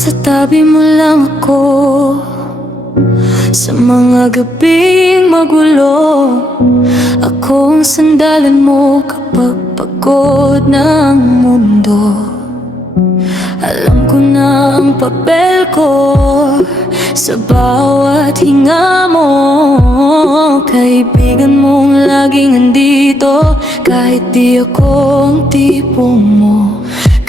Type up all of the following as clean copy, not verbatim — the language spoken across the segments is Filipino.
Sa tabi mo lang ako sa mga gabing magulo. Ako ang sandalan mo kapag pagod ng mundo. Alam ko na ang papel ko sa bawat hinga mo. Kaibigan mong laging andito kahit di ako ang tipo mo.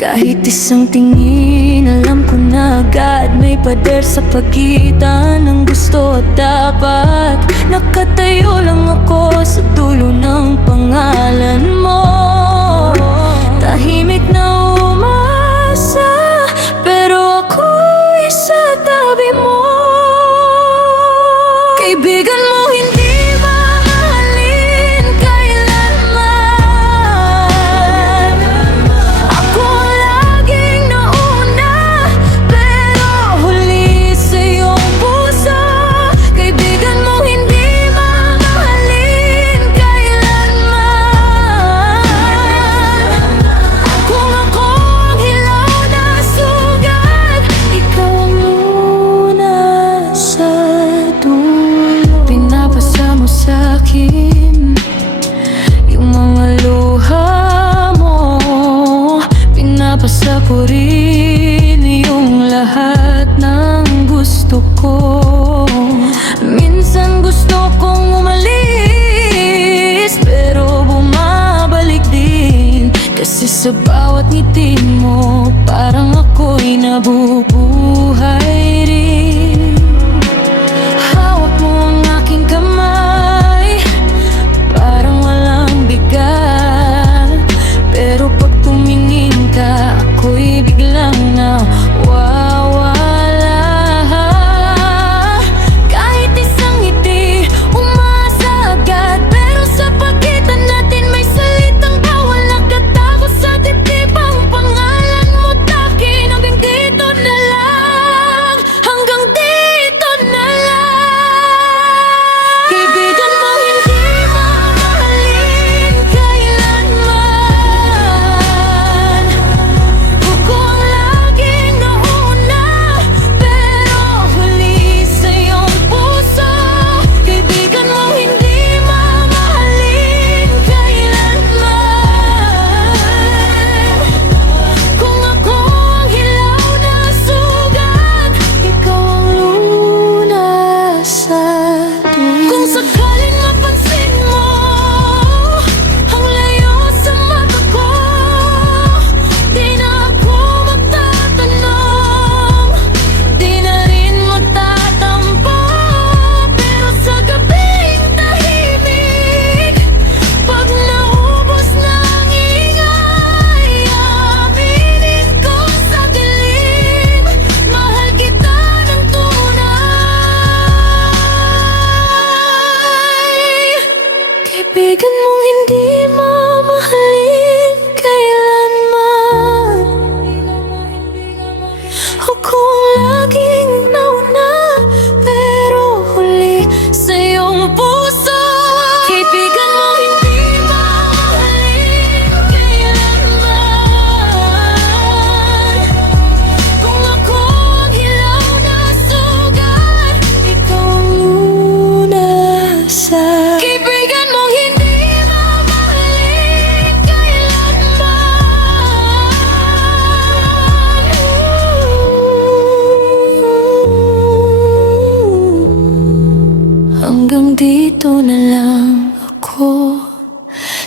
Kahit isang tingin, alam ko na agad may pader sa pagitan ng gusto at dapat. Nakatayo lang ako sa dulo ng pangalan mo. Tahimik na umasa, pero ako'y sa tabi mo. Kaibigan mo hindi mamahalin kailanman. Ako ang laging nauna, pero huli sa iyong puso. Kaibigan mo hindi mamahalin kailanman. Kung ako ang hilaw na sugat, ikaw ang muna sa dulo. Pinapasa mo sa'kin yung mga luha mo. Pinapasa ko rin yung lahat ng gusto ko. Minsan gusto kong umalis, pero bumabalik din. Kasi sa bawat ngiti mo, parang ako'y nabubuhay rin. Hawak mo ang aking kamay, parang walang bigat. Pero pag tumingin ka, ako'y biglang nawawala. Kahit isang ngiti, umasa agad. Pero sa pagitan natin may salitang bawal. Nagtatakot sa dibdib ang pangalan mo takin. Hanggang dito na lang, hanggang dito na lang. Kaibigan mo hindi mamahalin kailanman. Ako ang laging nauna, pero huli sa iyong puso. Kaibigan mo hindi mamahalin kailanman. Kung ako ang hilaw na sugat, ikaw ang lunas sa dulo. Kung sakaling mapansin mo ang layo sa mata ko, di na ako magtatanong, di na rin magtatampo. Pero sa gabing tahimik, pag naubos na ang ingay, aminin ko sa dilim, mahal kita ng tunay. Kaibigan mong hindi mamahalin kailanman. Ako ang laging nauna, pero huli sa iyong puso. Kaibigan mong hindi mamahalin kailanman. Kung ako ang hilaw na sugat, ikaw ang lunas sa. Kaibigan mong hindi mamahalin kailanman. Hanggang dito na lang ako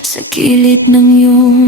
sa gilid ng iyong